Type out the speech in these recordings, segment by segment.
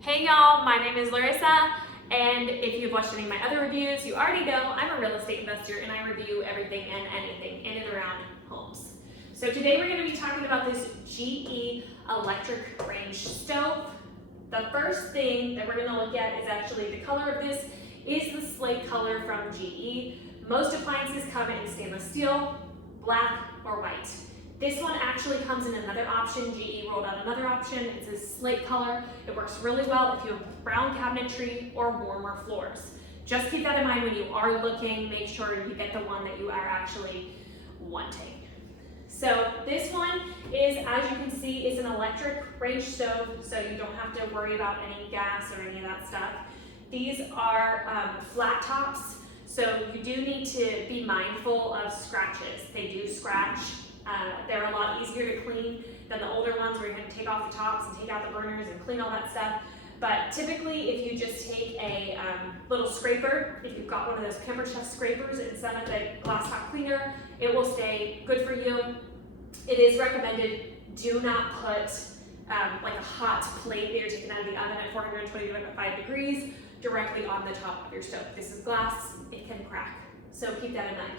Hey y'all, my name is Larissa, and if you've watched any of my other reviews, you already know I'm a real estate investor and I review everything and anything in and around homes. So today we're going to be talking about this GE electric range stove. The first thing that we're going to look at is actually the color of this is the slate color from GE. Most appliances come in stainless steel, black, or white. This one actually comes in another option. GE rolled out another option. It's a slate color. It works really well if you have brown cabinetry or warmer floors. Just keep that in mind when you are looking. Make sure you get the one that you are actually wanting. So this one is, as you can see, is an electric range stove, so you don't have to worry about any gas or any of that stuff. These are flat tops, so you do need to be mindful of scratches. They do scratch. They're a lot easier to clean than the older ones where you're going to take off the tops and take out the burners and clean all that stuff. But typically, if you just take a little scraper, if you've got one of those Pampered Chef scrapers and set up a glass top cleaner, it will stay good for you. It is recommended, do not put like a hot plate that you're taking out of the oven at 425 degrees directly on the top of your stove. This is glass, it can crack, so keep that in mind.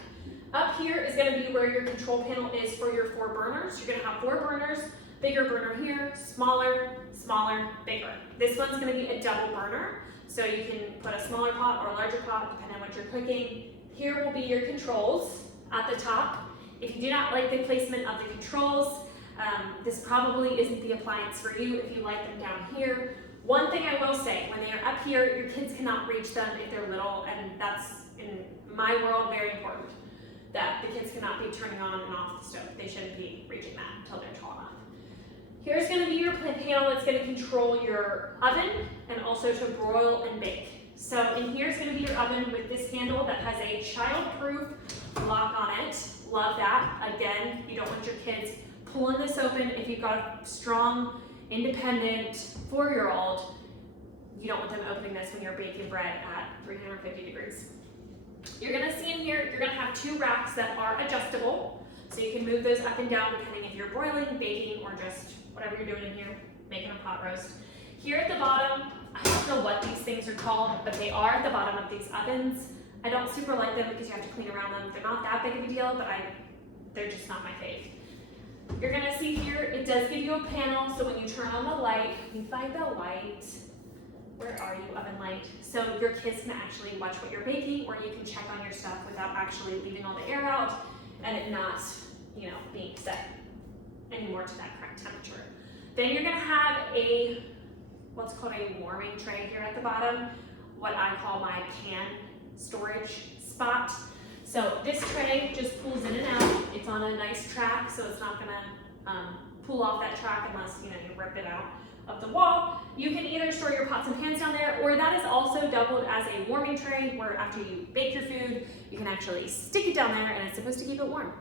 Up here is going to be where your control panel is for your 4 burners. You're going to have 4 burners, bigger burner here, smaller, smaller, bigger. This one's going to be a double burner, so you can put a smaller pot or a larger pot depending on what you're cooking. Here will be your controls at the top. If you do not like the placement of the controls, this probably isn't the appliance for you if you like them down here. One thing I will say, when they are up here, your kids cannot reach them if they're little, and that's, in my world, very important. That the kids cannot be turning on and off the stove. They shouldn't be reaching that until they're tall enough. Here's going to be your panel that's going to control your oven and also to broil and bake. So in here is going to be your oven with this handle that has a child-proof lock on it. Love that. Again, you don't want your kids pulling this open. If you've got a strong, independent 4-year-old, you don't want them opening this when you're baking bread at 350 degrees. You're going to see in here, you're going to have 2 racks that are adjustable, so you can move those up and down depending if you're broiling, baking, or just whatever you're doing in here, making a pot roast. Here at the bottom, I don't know what these things are called, but they are at the bottom of these ovens. I don't super like them because you have to clean around them. They're not that big of a deal, but they're just not my fave. You're going to see here, it does give you a panel, so when you turn on the light, you find the light. Where are you, oven light? So your kids can actually watch what you're baking, or you can check on your stuff without actually leaving all the air out and it not, being set anymore to that correct temperature. Then you're gonna have what's called a warming tray here at the bottom, what I call my pan storage spot. So this tray just pulls in and out. It's on a nice track, so it's not gonna pull off that track unless you rip it out of the wall. You can either store your pots and pans down there, or that is also doubled as a warming tray where after you bake your food, you can actually stick it down there and it's supposed to keep it warm.